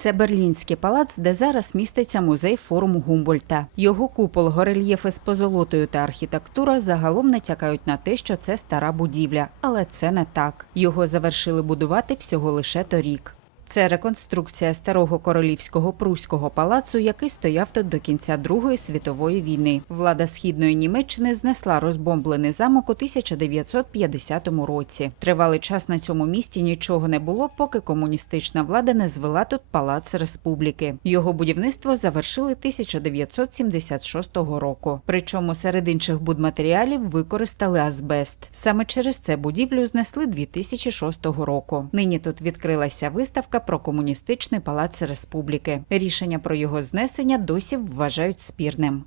Це Берлінський палац, де зараз міститься музей форуму Гумбольта. Його купол, горельєфи з позолотою та архітектура загалом натякають на те, що це стара будівля, але це не так. Його завершили будувати всього лише торік. Це реконструкція старого королівського пруського палацу, який стояв тут до кінця Другої світової війни. Влада східної Німеччини знесла розбомблений замок у 1950 році. Тривалий час на цьому місці нічого не було, поки комуністична влада не звела тут палац республіки. Його будівництво завершили 1976 року. Причому серед інших будматеріалів використали азбест. Саме через це будівлю знесли 2006 року. Нині тут відкрилася виставка про комуністичний палац республіки. Рішення про його знесення досі вважають спірним.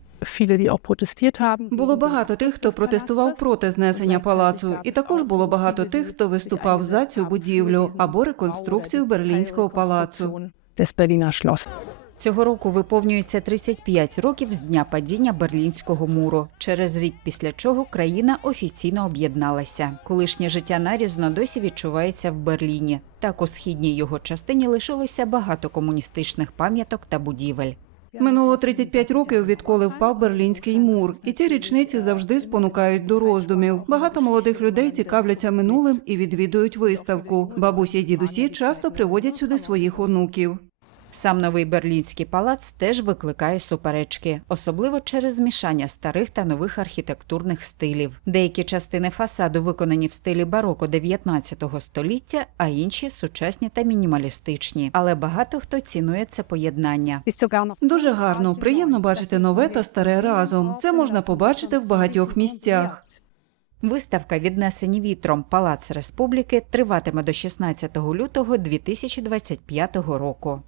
Було багато тих, хто протестував проти знесення палацу, і також було багато тих, хто виступав за цю будівлю або реконструкцію берлінського палацу. Цього року виповнюється 35 років з дня падіння Берлінського муру, через рік після чого країна офіційно об'єдналася. Колишнє життя нарізно досі відчувається в Берліні. Так у східній його частині лишилося багато комуністичних пам'яток та будівель. Минуло 35 років, відколи впав берлінський мур, і ці річниці завжди спонукають до роздумів. Багато молодих людей цікавляться минулим і відвідують виставку. Бабусі й дідусі часто приводять сюди своїх онуків. Сам новий берлінський палац теж викликає суперечки, особливо через змішання старих та нових архітектурних стилів. Деякі частини фасаду виконані в стилі бароко 19 століття, а інші сучасні та мінімалістичні. Але багато хто цінує це поєднання. Дуже гарно, приємно бачити нове та старе разом. Це можна побачити в багатьох місцях. Виставка Віднесені вітром Палац Республіки триватиме до 16 лютого 2025 року.